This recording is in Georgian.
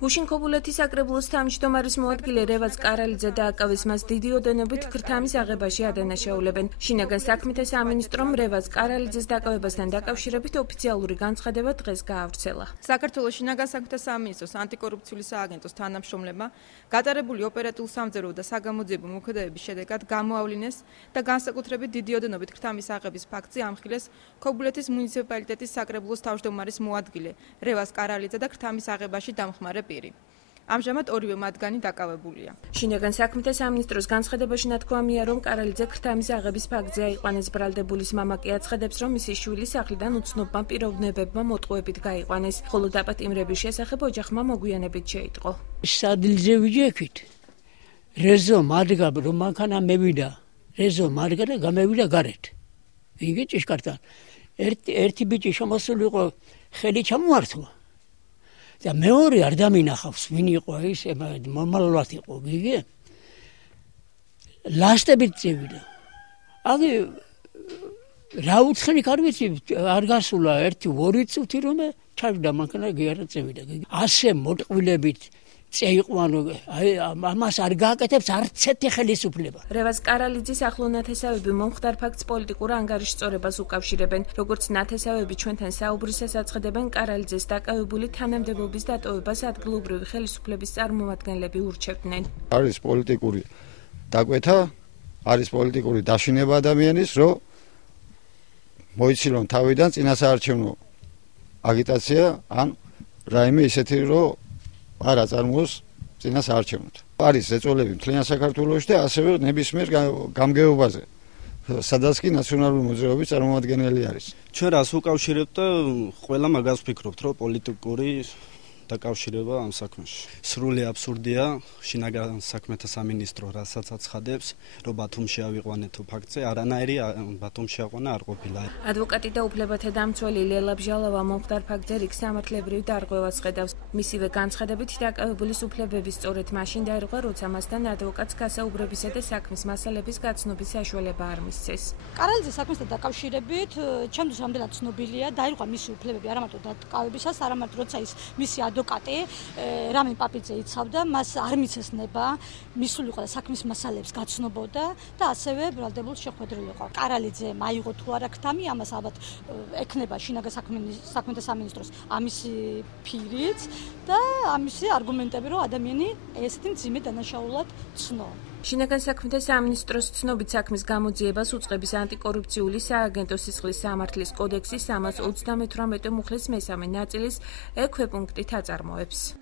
გუშინ ქობულეთის საკრებულოს თავმჯდომარის მოადგილე რევაზ კარალიძე დააკავეს მას დიდი ოდენობით ქრთამის აღებაში ადანაშაულებენ. შინაგან საქმეთა სამინისტრომ რევაზ კარალიძეს დაკავებასთან დაკავშირებით ოფიციალური განცხადება დღეს გაავრცელა. საქართველოს შინაგან საქმეთა სამინისტროს ანტიკორუფციული სააგენტოს თანამშრომლებმა გატარებული ოპერატიულ სამძებრო და საგამოძიებო მოქმედებების შედეგად გამოავლინეს და განსაკუთრებით დიდი ოდენობით ქრთამის აღების ფაქტზე ამხილეს ქობულეთის მუნიციპალიტეტის საკრებულოს თავმჯდომარის მოადგილე რევაზ კარალიძე და ქრთამის აღებაში დამხმარე პირი. ამჟამად ორივე მათგანი დაკავებულია. შინაგან საქმეთა სამინისტროს განცხადებაში ნათქვამია, რომ კარალიძე ქრთამის აღების ფაქტზე აიყვანეს. ბრალდებულის მამა კი აცხადებს, რომ მისი შვილი სახლიდან უცნობმა პიროვნებებმა მოტყუებით გაიყვანეს, ხოლო დაპატიმრების შესახებ ოჯახმა მოგვიანებით შეიტყო. სადილზე ვიჯექით. რეზო მადგა რომ მანქანა მევიდა. რეზო მადგა და გამევიდა გარეთ. იგი ჭიშკართან. ერთი ბიჭი შემოსული იყო, ხელი ჩამოართვა. და მეორე არ დამინახავს, ვინ იყო ის, მომალულად იყო გიგე. ლასტებით წევიდა. აგი რა უცხენი არ ვიცი, არ გასულა 1-2 წუთი რომ ჩავიდა მანქანა გიარა წევიდა. ასე მოტყვილებით წეიყვანო, ამას არ გააკეთებს არც ერთი ხელისუფლება. რევაზ კარალიძის ახლო ნათესავები მომხდარ ფაქტს პოლიტიკურ ანგარიშ სწორებას უკავშირებენ. როგორც ნათესავები ჩვენთან საუბრისას აცხადებენ, კარალიძეს დაკავებული თანამდებობის დატოვებას ადგილობრივი ხელისუფლების წარმომადგენლები ურჩევდნენ. არის პოლიტიკური დაკვეთა, არის პოლიტიკური დაშინება ადამიანის, რომ მოიცილონ თავიდან წინასაარჩევნო აგიტაცია ან რაიმე ისეთი, რომ არ აწარმოოს წინასაარჩევნოდ. არის ეწოლები მთლიან საქართველოში და ასევე ნებისმიერ გამგეობაზე, სადაც კი ნაციონალური მოძრაობის წარმომადგენელი არის. ჩვენ რას უკავშირებთ და ყველა მაგას ვფიქრობთ, რომ პოლიტიკური დაკავშირება ამ საქმეში. სრული აბსურდია შინაგან საქმეთა სამინისტრო რასაც აცხადებს, რომ ბათუმში ავიყვანეთო ფაქტზე, არანაირი ბათუმში აყვანა არ ყოფილა. ადვოკატი და უფლებათა დამცველი ლელა ბჟალავა მომხდარ ფაქტზე რიგ სამართლებრივ დარღვევას ხედავს. მისივე განცხადებით დაკავებულის უფლებები სწორედ მაშინ დაირღვა, როცა მასთან ადვოკატს გასაუბრებისა და საქმის მასალების გაცნობის საშუალება არ მისცეს. კარალიძის საქმესთან დაკავშირებით ჩემთვის რამდენად ცნობილია, დაირღვა მისი უფლებები არა მარტო დაკავებისას, არამედ როცა ის მისი ადვოკატი რამინ პაპიძე იცავდა, მას არ მიცესნება, მისულიყო და საქმის მასალებს გაცნობოდა და ასევე ბრალდებულს შეხვედრილიყო. კარალიძე მაიღო თუ არა ქთამი, ამას ალბათ ექნება შინაგან საქმეთა სამინისტროს ამისი ფირიც და ამისი არგუმენტები, რომ ადამიანი ესეთი მძიმე დანაშაულად ცნო. შინაგან საქმეთა სამინისტროს ცნობით საქმის გამოძიებას უწყების ანტიკორუფციული სააგენტო სისხლის სამართლის კოდექსის 338 მუხლის მესამე ნაწილის ექვე პუნქტით აწარმოებს.